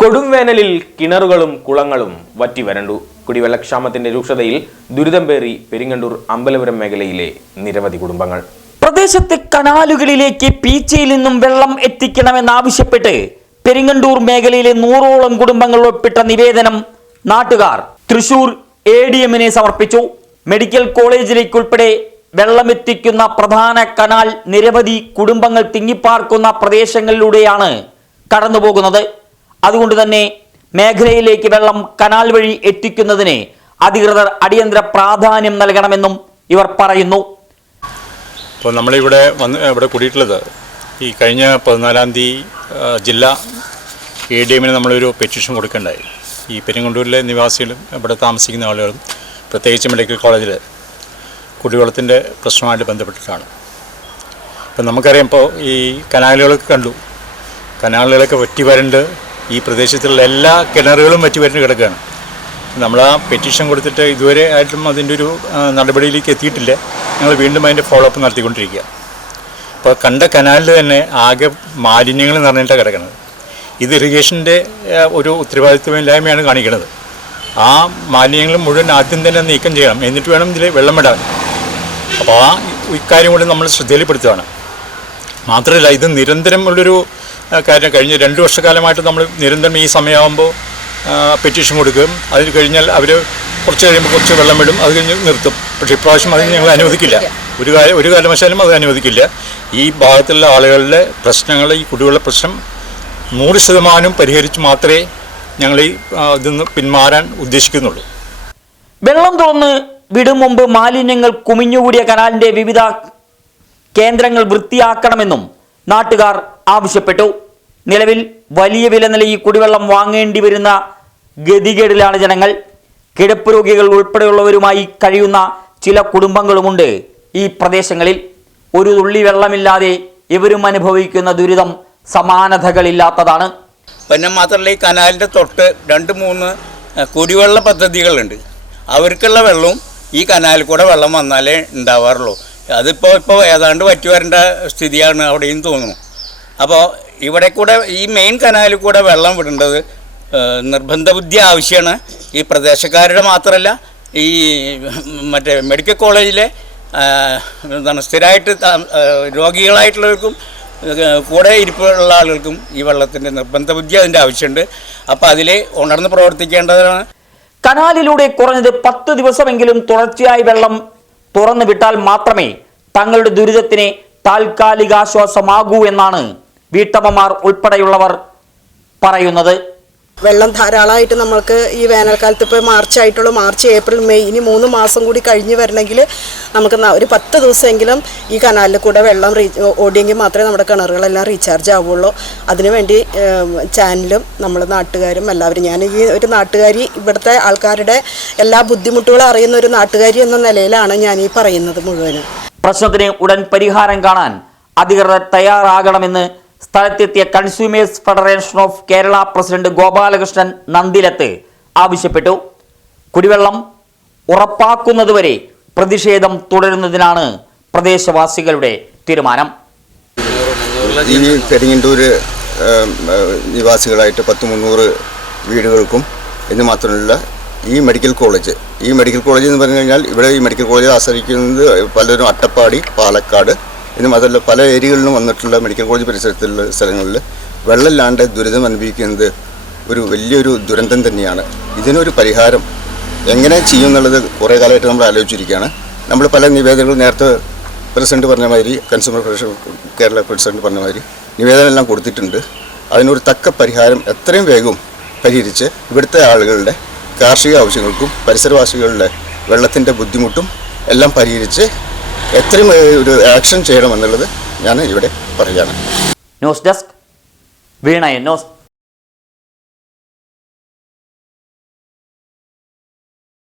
കൊടുംവേനലിൽ കിണറുകളും കുളങ്ങളും വറ്റി വരണ്ടു. കുടിവെള്ളക്ഷാമത്തിന്റെ രൂക്ഷതയിൽ ദുരിതം പേറി പെരിങ്ങണ്ടൂർ അമ്പലപുരം മേഖലയിലെ നിരവധി കുടുംബങ്ങൾ. പ്രദേശത്തെ കനാലുകളിലേക്ക് പീച്ചയിൽ നിന്നും വെള്ളം എത്തിക്കണമെന്നാവശ്യപ്പെട്ട് പെരിങ്ങണ്ടൂർ മേഖലയിലെ നൂറോളം കുടുംബങ്ങൾ ഒപ്പിട്ട നിവേദനം നാട്ടുകാർ തൃശൂർ എ ഡി എമ്മിനെ സമർപ്പിച്ചു. മെഡിക്കൽ കോളേജിലേക്കുൾപ്പെടെ വെള്ളമെത്തിക്കുന്ന പ്രധാന കനാൽ നിരവധി കുടുംബങ്ങൾ തിങ്ങിപ്പാർക്കുന്ന പ്രദേശങ്ങളിലൂടെയാണ് കടന്നുപോകുന്നത്. അതുകൊണ്ട് തന്നെ മേഖലയിലേക്ക് വെള്ളം കനാൽ വഴി എത്തിക്കുന്നതിന് അധികൃതർ അടിയന്തര പ്രാധാന്യം നൽകണമെന്നും ഇവർ പറയുന്നു. അപ്പോൾ നമ്മളിവിടെ വന്ന് ഇവിടെ കൂടിയിട്ടുള്ളത് ഈ കഴിഞ്ഞ പതിനാലാം തീയതി ജില്ലാ എ ഡി എമ്മിന് നമ്മളൊരു പെറ്റീഷൻ കൊടുക്കേണ്ടായി. ഈ പെരിങ്ങണ്ടൂരിലെ നിവാസികളും ഇവിടെ താമസിക്കുന്ന ആളുകളും പ്രത്യേകിച്ച് മെഡിക്കൽ കോളേജിൽ കുടിവെള്ളത്തിന്റെ പ്രശ്നമായിട്ട് ബന്ധപ്പെട്ടിട്ടാണ്. ഇപ്പം നമുക്കറിയാം ഇപ്പോൾ ഈ കനാലുകളൊക്കെ കണ്ടു. കനാലുകളൊക്കെ വറ്റി വരണ്ട് ഈ പ്രദേശത്തുള്ള എല്ലാ കിണറുകളും മറ്റു വരുന്ന കിടക്കുകയാണ്. നമ്മൾ ആ പെറ്റീഷൻ കൊടുത്തിട്ട് ഇതുവരെ ആയിട്ടും അതിന്റെ ഒരു നടപടിയിലേക്ക് എത്തിയിട്ടില്ല. ഞങ്ങൾ വീണ്ടും അതിന്റെ ഫോളോ അപ്പ് നടത്തിക്കൊണ്ടിരിക്കുക. അപ്പോൾ കണ്ട കനാലിൽ തന്നെ ആകെ മാലിന്യങ്ങൾ നിറഞ്ഞിട്ടാണ് കിടക്കുന്നത് ഇത് ഇറിഗേഷന്റെ ഒരു ഉത്തരവാദിത്വമില്ലായ്മയാണ് കാണിക്കുന്നത് ആ മാലിന്യങ്ങൾ മുഴുവൻ ആദ്യം തന്നെ നീക്കം ചെയ്യണം. എന്നിട്ട് വേണം ഇതിൽ വെള്ളം വിടാൻ അപ്പോൾ ആ ഇക്കാര്യം കൂടി നമ്മൾ ശ്രദ്ധയിൽപ്പെടുത്തുകയാണ്. മാത്രമല്ല ഇത് നിരന്തരം ഉള്ളൊരു ആ, കാര്യം കഴിഞ്ഞ് രണ്ട് വർഷക്കാലമായിട്ട് നമ്മൾ നിരന്തരം ഈ സമയമാകുമ്പോൾ പെറ്റീഷൻ കൊടുക്കും അതിന് കഴിഞ്ഞാൽ അവർ കുറച്ച് കഴിയുമ്പോൾ കുറച്ച് വെള്ളം വിടും അത് കഴിഞ്ഞ് നിർത്തും. പക്ഷേ ഇപ്രാവശ്യം അതിന് ഞങ്ങൾ അനുവദിക്കില്ല. ഒരു കാര്യം ഒരു കാരണവശാലും അത് അനുവദിക്കില്ല. ഈ ഭാഗത്തുള്ള ആളുകളുടെ പ്രശ്നങ്ങൾ ഈ കുടിവെള്ള പ്രശ്നം നൂറ് ശതമാനം പരിഹരിച്ച് മാത്രമേ ഞങ്ങൾ ഈ ഇതിൽ നിന്ന് പിന്മാറാൻ ഉദ്ദേശിക്കുന്നുള്ളൂ. വെള്ളം തുറന്ന് വിടും മുമ്പ് മാലിന്യങ്ങൾ കുമിഞ്ഞുകൂടിയ കനാലിന്റെ വിവിധ കേന്ദ്രങ്ങൾ വൃത്തിയാക്കണമെന്നും നാട്ടുകാർ ആവശ്യപ്പെട്ടു. നിലവിൽ വലിയ വില നൽകി കുടിവെള്ളം വാങ്ങേണ്ടി വരുന്ന ഗതികേടിലാണ് ജനങ്ങൾ. കിടപ്പ് രോഗികൾ ഉൾപ്പെടെയുള്ളവരുമായി കഴിയുന്ന ചില കുടുംബങ്ങളുമുണ്ട് ഈ പ്രദേശങ്ങളിൽ. ഒരു തുള്ളി വെള്ളമില്ലാതെ ഇവരും അനുഭവിക്കുന്ന ദുരിതം സമാനതകളില്ലാത്തതാണ്. പിന്നെ മാത്രമല്ല ഈ കനാലിന്റെ തൊട്ട് രണ്ട് മൂന്ന് കുടിവെള്ള പദ്ധതികളുണ്ട്. അവർക്കുള്ള വെള്ളവും ഈ കനാലിൽ കൂടെ വെള്ളം വന്നാലേ ഉണ്ടാവാറുള്ളൂ. അതിപ്പോൾ ഇപ്പോൾ ഏതാണ്ട് വറ്റി വരേണ്ട സ്ഥിതിയാണ് അവിടെയും തോന്നുന്നു. അപ്പോൾ ഇവിടെ കൂടെ ഈ മെയിൻ കനാലിൽ കൂടെ വെള്ളം വിടേണ്ടത് നിർബന്ധ ബുദ്ധി ആവശ്യമാണ് ഈ പ്രദേശക്കാരുടെ മാത്രമല്ല ഈ മറ്റേ മെഡിക്കൽ കോളേജിലെ എന്താണ് സ്ഥിരമായിട്ട് രോഗികളായിട്ടുള്ളവർക്കും കൂടെ ഇരിപ്പുള്ള ആളുകൾക്കും ഈ വെള്ളത്തിന്റെ നിർബന്ധ ബുദ്ധി അതിന്റെ ആവശ്യമുണ്ട് അപ്പോൾ അതിൽ ഉണർന്ന് പ്രവർത്തിക്കേണ്ടതാണ്. കനാലിലൂടെ കുറഞ്ഞത് പത്ത് ദിവസമെങ്കിലും തുടർച്ചയായി വെള്ളം തുറന്നു വിട്ടാൽ മാത്രമേ തങ്ങളുടെ ദുരിതത്തിന് താൽക്കാലികാശ്വാസമാകൂ എന്നാണ് വീട്ടമ്മമാർ ഉൾപ്പെടെയുള്ളവർ പറയുന്നത്. വെള്ളം ധാരാളമായിട്ട് നമ്മൾക്ക് ഈ വേനൽക്കാലത്ത് ഇപ്പോൾ മാർച്ച് ആയിട്ടുള്ള. മാർച്ച് ഏപ്രിൽ മെയ് ഇനി മൂന്ന് മാസം കൂടി കഴിഞ്ഞ് വരണമെങ്കിൽ നമുക്ക് ഒരു പത്ത് ദിവസമെങ്കിലും ഈ കനാലിൽ കൂടെ വെള്ളം റീ ഓടിയെങ്കിൽ മാത്രമേ നമ്മുടെ കിണറുകളെല്ലാം റീചാർജ് ആവുള്ളൂ. അതിനുവേണ്ടി ചാനലും നമ്മൾ നാട്ടുകാരും എല്ലാവരും ഞാൻ ഈ ഒരു നാട്ടുകാരി ഇവിടുത്തെ ആൾക്കാരുടെ എല്ലാ ബുദ്ധിമുട്ടുകളും അറിയുന്ന ഒരു നാട്ടുകാരി എന്ന നിലയിലാണ് ഞാൻ ഈ പറയുന്നത് മുഴുവനും. പ്രശ്നത്തിന് ഉടൻ പരിഹാരം കാണാൻ അധികൃതർ തയ്യാറാകണമെന്ന് സ്ഥലത്തെത്തിയ consumers federation of Kerala president Gopalakrishnan Nandilath ആവശ്യപ്പെട്ടു. കുടിവെള്ളം ഉറപ്പാക്കുന്നതുവരെ പ്രതിഷേധം തുടരുന്നതിനാണ് പ്രദേശവാസികളുടെ തീരുമാനം. ഈ പെരിങ്ങണ്ടൂർ നിവാസികളായിട്ട് പത്ത് മുന്നൂറ് വീടുകൾക്കും എന്ന് മാത്രമല്ല ഈ മെഡിക്കൽ കോളേജ്. ഈ മെഡിക്കൽ കോളേജ് എന്ന് പറഞ്ഞു കഴിഞ്ഞാൽ ഇവിടെ ഈ മെഡിക്കൽ കോളേജ് ആശ്രയിക്കുന്നത് പലരും അട്ടപ്പാടി പാലക്കാട് എന്നും അതല്ല പല ഏരിയകളിലും വന്നിട്ടുള്ള മെഡിക്കൽ കോളേജ് പരിസരത്തിലുള്ള സ്ഥലങ്ങളിൽ വെള്ളമില്ലാണ്ട് ദുരിതം അനുഭവിക്കുന്നത് ഒരു വലിയൊരു ദുരന്തം തന്നെയാണ്. ഇതിനൊരു പരിഹാരം എങ്ങനെ ചെയ്യും എന്നുള്ളത് കുറേ കാലമായിട്ട് നമ്മൾ ആലോചിച്ചിരിക്കുകയാണ്. നമ്മൾ പല നിവേദനങ്ങളും നേരത്തെ പ്രസിഡന്റ് പറഞ്ഞ മാതിരി കൺസ്യൂമർ പ്രൊഡക്ഷൻ കേരള പ്രസിഡന്റ് പറഞ്ഞ മാതിരി നിവേദനമെല്ലാം കൊടുത്തിട്ടുണ്ട്. അതിനൊരു തക്ക പരിഹാരം എത്രയും വേഗം പരിഹരിച്ച് ഇവിടുത്തെ ആളുകളുടെ കാർഷിക ആവശ്യങ്ങൾക്കും പരിസരവാസികളുടെ വെള്ളത്തിന്റെ ബുദ്ധിമുട്ടും എല്ലാം പരിഹരിച്ച് എത്രയും ഒരു ആക്ഷൻ ചെയ്യണമെന്നുള്ളത് ഞാൻ ഇവിടെ പറയുകയാണ്. ന്യൂസ് ഡെസ്ക് വീണ ന്യൂസ്